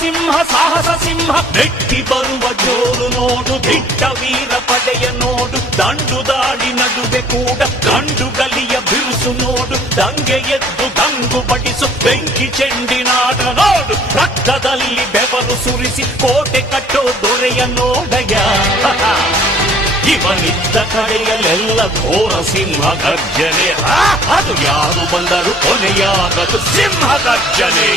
ಸಿಂಹ ಸಾಹಸ ಸಿಂಹ ಬೆಟ್ಟಿ ಬರುವ ಜೋರು ನೋಡು, ದಿಟ್ಟ ವೀರ ಪಡೆಯ ನೋಡು, ದಂಡು ದಾಳಿ ನಡುವೆ ಕೂಡ ಗಂಡು ಗಲಿಯ ಬಿರುಸು ನೋಡು, ದಂಗೆ ಎದ್ದು ದಂಗು ಬಡಿಸು ಬೆಂಕಿ ಚೆಂಡಿನಾಡ ನೋಡು, ರಕ್ತದಲ್ಲಿ ಬೆವರು ಸುರಿಸಿ ಕೋಟೆ ಕಟ್ಟೋ ದೊರೆಯ ನೋಡಯ. ಇವನಿದ್ದ ಕಡೆಯಲ್ಲೆಲ್ಲ ಘೋರ ಸಿಂಹ ಗರ್ಜನೆ, ಅದು ಯಾರು ಬಂದರು ಕೊನೆಯಾಗದು ಸಿಂಹ ಗರ್ಜನೆ.